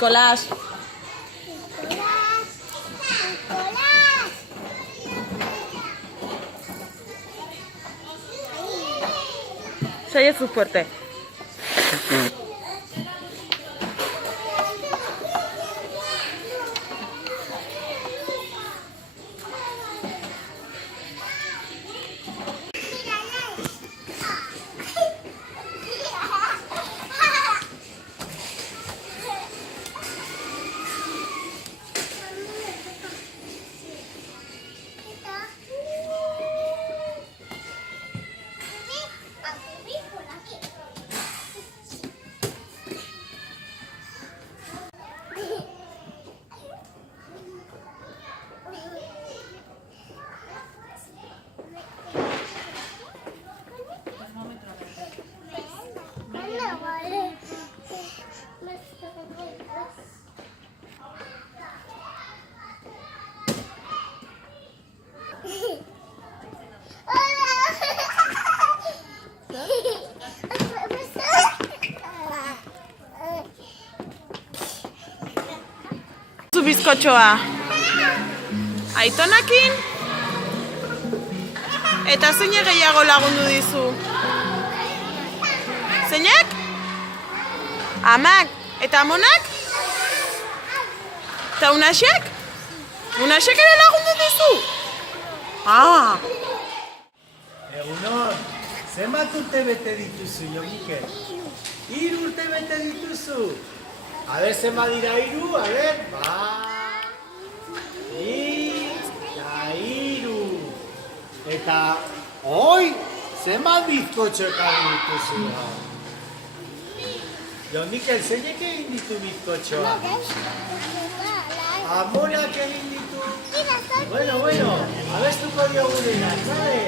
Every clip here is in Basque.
Nicolás. Se oye su fuerte. Zu bizkotxoa. Aitonakin? Eta zeine gehiago lagundu dizu? Zeinek? Amak? Eta amonak? Eta unaxek? Unaxek ere lagundu dizu? Ah! Egunon, zenbat urte bete dituzu, Jo Mikel? 3 urte bete dituzu? A ber, zenbat dira 3? A ber, bat, 2, eta 3. Eta, oi, zenbat bizkotxo ekarri dituzu? Jo Mikel, zeinek egin ditu bizkotxoa? Amonak egin ditu? Bueno, abestuko diogu dena, ¿sabe?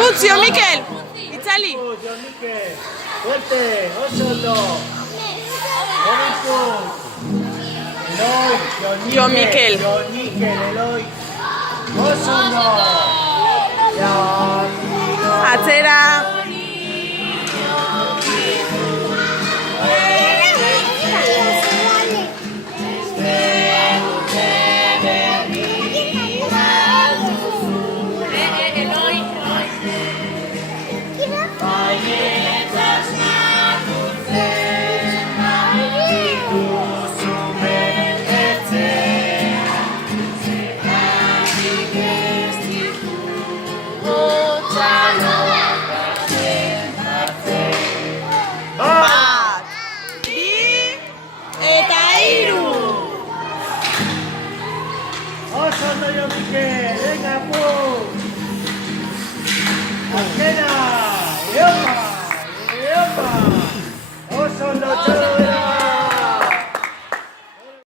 Utz, Jo Mikel! Itzali! Jo Mikel! Fuerte! Oso ondo! Horritu! Eloi! Jo Mikel! Jo Mikel, Eloi! Oso ondo! Atzera! Venga, pues. ¡Antena!